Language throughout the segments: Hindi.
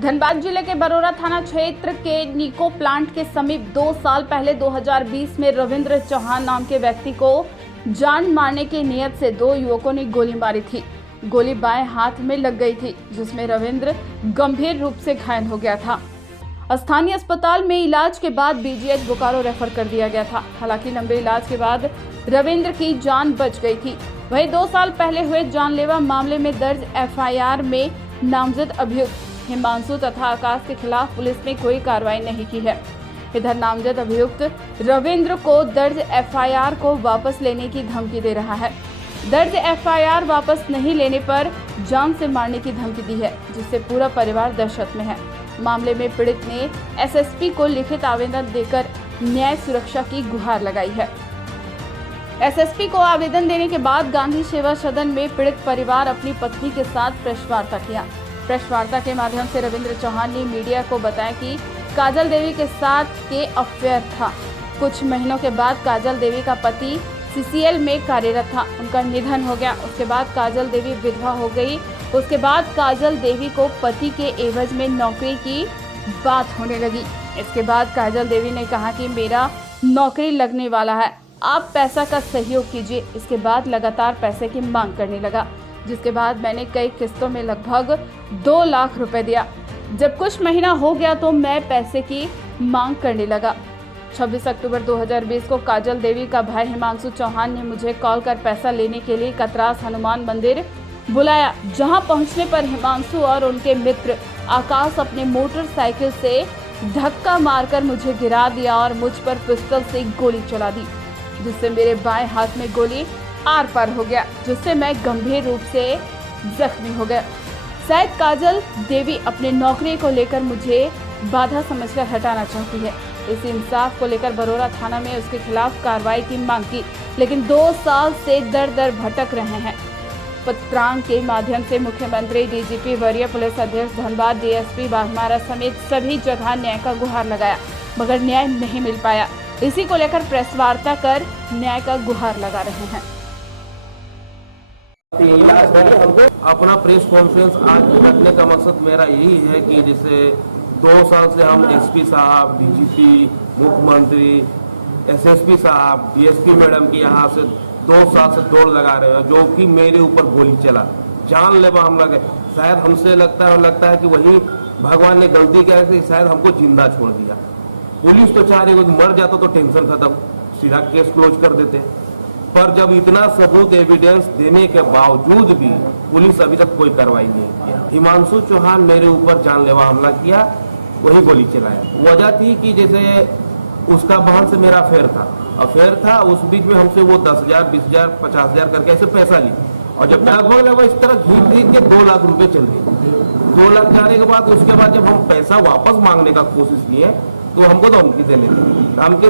धनबाद जिले के बरोरा थाना क्षेत्र के निको प्लांट के समीप 2 साल पहले 2020 में रविंद्र चौहान नाम के व्यक्ति को जान मारने की नियत से 2 युवकों ने गोली मारी थी। गोली बाएं हाथ में लग गई थी, जिसमें रविंद्र गंभीर रूप से घायल हो गया था। स्थानीय अस्पताल में इलाज के बाद बीजीएच बोकारो रेफर कर दिया गया था। हालांकि लंबे इलाज के बाद रविंद्र की जान बच गई थी। वहीं 2 साल पहले हुए जानलेवा मामले में दर्ज एफआईआर में नामजद अभियुक्त हिमांशु तथा आकाश के खिलाफ पुलिस ने कोई कार्रवाई नहीं की है। इधर नामजद अभियुक्त रविंद्र को दर्ज एफआईआर को वापस लेने की धमकी दे रहा है। दर्ज एफआईआर वापस नहीं लेने पर जान से मारने की धमकी दी है, जिससे पूरा परिवार दहशत में है। मामले में पीड़ित ने एसएसपी को लिखित आवेदन देकर न्याय सुरक्षा की गुहार लगाई है। एसएसपी को आवेदन देने के बाद गांधी सेवा सदन में पीड़ित परिवार अपनी पत्नी के साथ प्रेस वार्ता किया। प्रेस वार्ता के माध्यम से रविंद्र चौहान ने मीडिया को बताया कि काजल देवी के साथ के अफेयर था। कुछ महीनों के बाद काजल देवी का पति सीसीएल में कार्यरत था, उनका निधन हो गया। उसके बाद काजल देवी विधवा हो गई। उसके बाद काजल देवी को पति के एवज में नौकरी की बात होने लगी। इसके बाद काजल देवी ने कहा कि मेरा नौकरी लगने वाला है, आप पैसा का सहयोग कीजिए। इसके बाद लगातार पैसे की मांग करने लगा, जिसके बाद मैंने कई किस्तों में लगभग 2 लाख रुपए दिया। जब कुछ महीना हो गया तो मैं पैसे की मांग करने लगा। 26 अक्टूबर 2020 को काजल देवी का भाई हिमांशु चौहान ने मुझे कॉल कर पैसा लेने के लिए कतरास हनुमान मंदिर बुलाया। जहां पहुंचने पर हिमांशु और उनके मित्र आकाश अपने मोटरसाइकिल से धक्का मारकर मुझे गिरा दिया और मुझ पर पिस्टल से गोली चला दी, जिससे मेरे बाएं हाथ में गोली आर पार हो गया, जिससे मैं गंभीर रूप से जख्मी हो गया। शायद काजल देवी अपने नौकरी को लेकर मुझे बाधा समझकर हटाना चाहती है। इस इंसाफ को लेकर बरोरा थाना में उसके खिलाफ कार्रवाई की मांग की, लेकिन 2 साल से दर दर भटक रहे हैं। पत्रांक के माध्यम से मुख्यमंत्री, डीजीपी, वरीय पुलिस अधीक्षक धनबाद, डीएसपी बाघमारा समेत सभी जगह न्याय का गुहार लगाया, मगर न्याय नहीं मिल पाया। इसी को लेकर प्रेस वार्ता कर न्याय का गुहार लगा रहे हैं। अपना प्रेस कॉन्फ्रेंस आज रखने का मकसद मेरा यही है कि जैसे 2 साल से हम एसपी साहब, डीजीपी, मुख्यमंत्री, एसएसपी साहब, डीएसपी मैडम की यहाँ से 2 साल से दौड़ लगा रहे हैं, जो कि मेरे ऊपर गोली चला, जानलेवा हमला गए। शायद हमसे लगता है कि वही भगवान ने गलती किया कि शायद हमको जिंदा छोड़ दिया। पुलिस तो चाह रही है, मर जाता तो टेंशन खत्म, सीधा केस क्लोज कर देते। पर जब इतना सबूत एविडेंस देने के बावजूद भी पुलिस अभी तक कोई कार्रवाई नहीं किया। हिमांशु चौहान मेरे ऊपर जानलेवा हमला किया, वही गोली चलाया। वजह थी कि जैसे उसका बहन से मेरा अफेयर था, उस बीच में हमसे वो 10,000, 20,000, 50,000 करके ऐसे पैसा ली, और जब लगभग वो इस तरह घींच के 2 लाख रुपए चल गए। 2 लाख जाने के बाद उसके बाद जब हम पैसा वापस मांगने का कोशिश किए तो हमको धमकी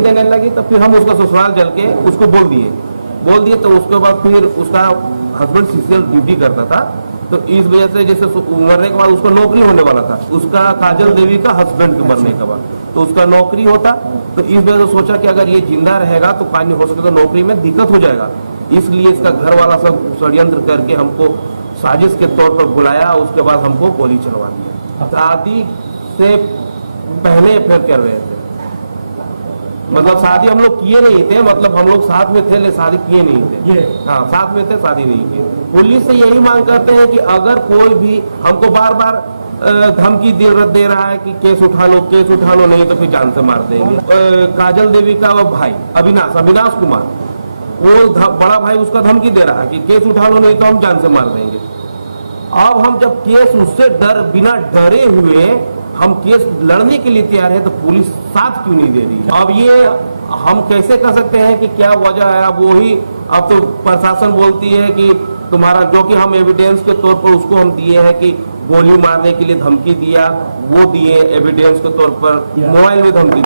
देने लगी। तो फिर हम उसका ससुराल जल के उसको बोल दिए। तो उसके बाद फिर उसका हस्बैंड सीसीएल ड्यूटी करता था, तो इस वजह से जैसे मरने के बाद उसका नौकरी होने वाला था, उसका काजल देवी का हस्बैंड के मरने के बाद तो उसका नौकरी होता। तो इस वजह से सोचा कि अगर ये जिंदा रहेगा तो पानी हो सके तो नौकरी में दिक्कत हो जाएगा, इसलिए इसका घर वाला सब षड्यंत्र करके हमको साजिश के तौर पर बुलाया। उसके बाद हमको गोली चलवा दिया। शादी से पहले अफेयर कर रहे थे, मतलब शादी हम लोग किए नहीं थे, मतलब हम लोग साथ में थे लेकिन शादी किए नहीं थे। हाँ, साथ में थे, शादी नहीं की। पुलिस से यही मांग करते हैं कि अगर कोई भी हमको बार बार धमकी दे रहा है कि केस उठा लो, नहीं तो फिर जान से मार देंगे। काजल देवी का वो भाई अविनाश कुमार, वो बड़ा भाई उसका धमकी दे रहा है कि केस उठा लो, नहीं तो हम जान से मार देंगे। अब हम जब केस उससे बिना डरे हुए हम केस लड़ने के लिए तैयार है, तो पुलिस साथ क्यों नहीं दे रही है? अब ये हम कैसे कर सकते हैं कि क्या वजह है? अब वही, अब तो प्रशासन बोलती है कि तुम्हारा, जो कि हम एविडेंस के तौर पर उसको हम दिए हैं कि गोली मारने के लिए धमकी दिया, वो दिए एविडेंस के तौर पर, मोबाइल में धमकी